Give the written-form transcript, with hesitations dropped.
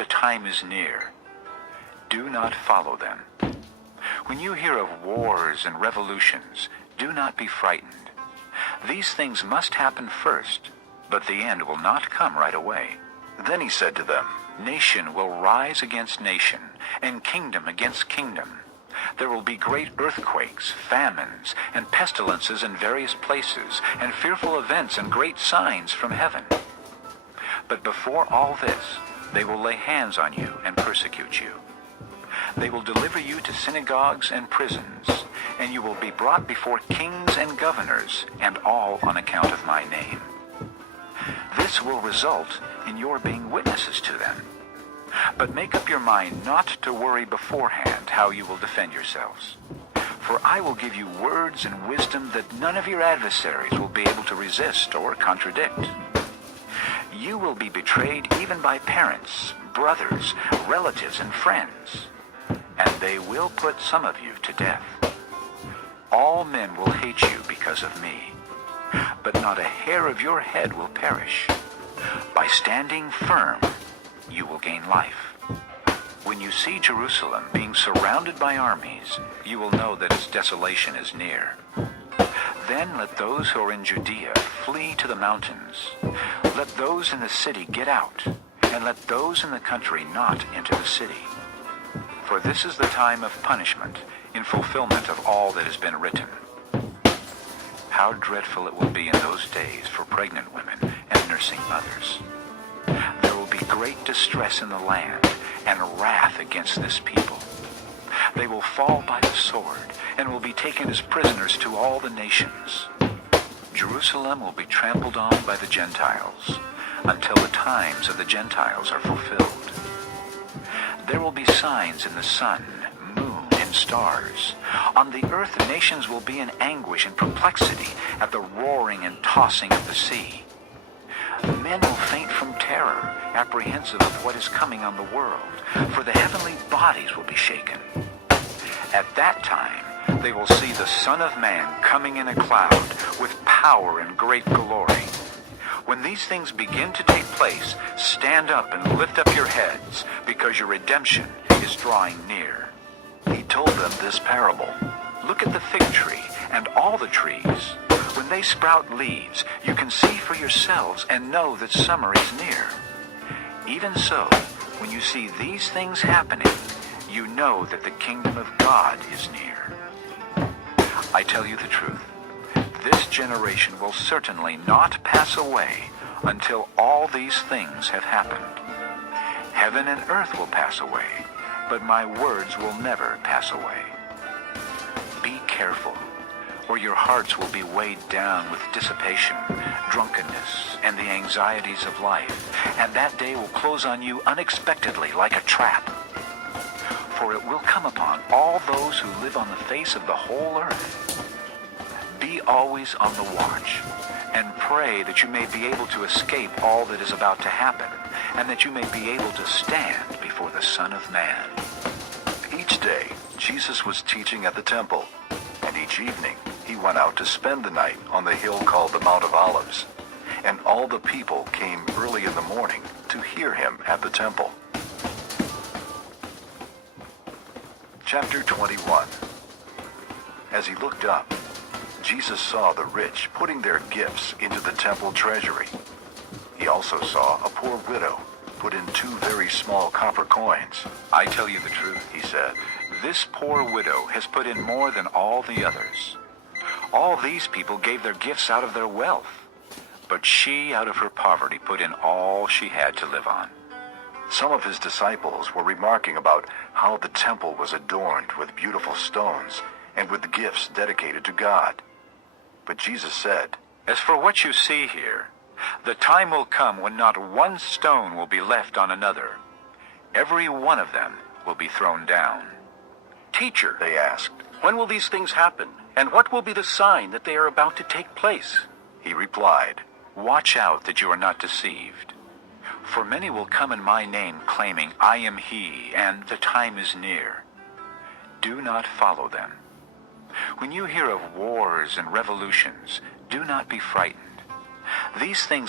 The time is near. Do not follow them. When you hear of wars and revolutions, do not be frightened. These things must happen first, but the end will not come right away. Then he said to them, Nation will rise against nation, and kingdom against kingdom. There will be great earthquakes, famines, and pestilences in various places, and fearful events and great signs from heaven. But before all this, they will lay hands on you and persecute you. They will deliver you to synagogues and prisons, and you will be brought before kings and governors, and all on account of my name. This will result in your being witnesses to them. But make up your mind not to worry beforehand how you will defend yourselves. For I will give you words and wisdom that none of your adversaries will be able to resist or contradict. You will be betrayed even by parents, brothers, relatives, and friends, and they will put some of you to death. All men will hate you because of me, but not a hair of your head will perish. By standing firm, you will gain life. When you see Jerusalem being surrounded by armies, you will know that its desolation is near. Then let those who are in Judea flee to the mountains. Let those in the city get out, and let those in the country not enter the city. For this is the time of punishment, in fulfillment of all that has been written. How dreadful it will be in those days for pregnant women and nursing mothers. There will be great distress in the land, and wrath against this people. They will fall by the sword, and will be taken as prisoners to all the nations. Jerusalem will be trampled on by the Gentiles, until the times of the Gentiles are fulfilled. There will be signs in the sun, moon, and stars. On the earth nations will be in anguish and perplexity at the roaring and tossing of the sea. Men will faint from terror, apprehensive of what is coming on the world, for the heavenly bodies will be shaken. At that time they will see the Son of Man coming in a cloud with power and great glory. When these things begin to take place, stand up and lift up your heads, because your redemption is drawing near. he told them this parable. Look at the fig tree and all the trees. When they sprout leaves, you can see for yourselves and know that summer is near. Even so, when you see these things happening, you know that the kingdom of God is near. I tell you the truth, this generation will certainly not pass away until all these things have happened. Heaven and earth will pass away, but my words will never pass away. Be careful, or your hearts will be weighed down with dissipation, drunkenness, and the anxieties of life, and that day will close on you unexpectedly like a trap. For it will come upon all those who live on the face of the whole earth. Be always on the watch, and pray that you may be able to escape all that is about to happen, and that you may be able to stand before the Son of Man. Each day, Jesus was teaching at the temple, and each evening he went out to spend the night on the hill called the Mount of Olives. And all the people came early in the morning to hear him at the temple. Chapter 21. As he looked up, Jesus saw the rich putting their gifts into the temple treasury. He also saw a poor widow put in 2 very small copper coins. I tell you the truth, he said, this poor widow has put in more than all the others. All these people gave their gifts out of their wealth, but she, out of her poverty, put in all she had to live on. Some of his disciples were remarking about how the temple was adorned with beautiful stones and with gifts dedicated to God. But Jesus said, As for what you see here, the time will come when not one stone will be left on another. Every one of them will be thrown down. Teacher, they asked. when will these things happen? And what will be the sign that they are about to take place? He replied, Watch out that you are not deceived. For many will come in my name, claiming, I am he, and the time is near. Do not follow them. When you hear of wars and revolutions, do not be frightened. These things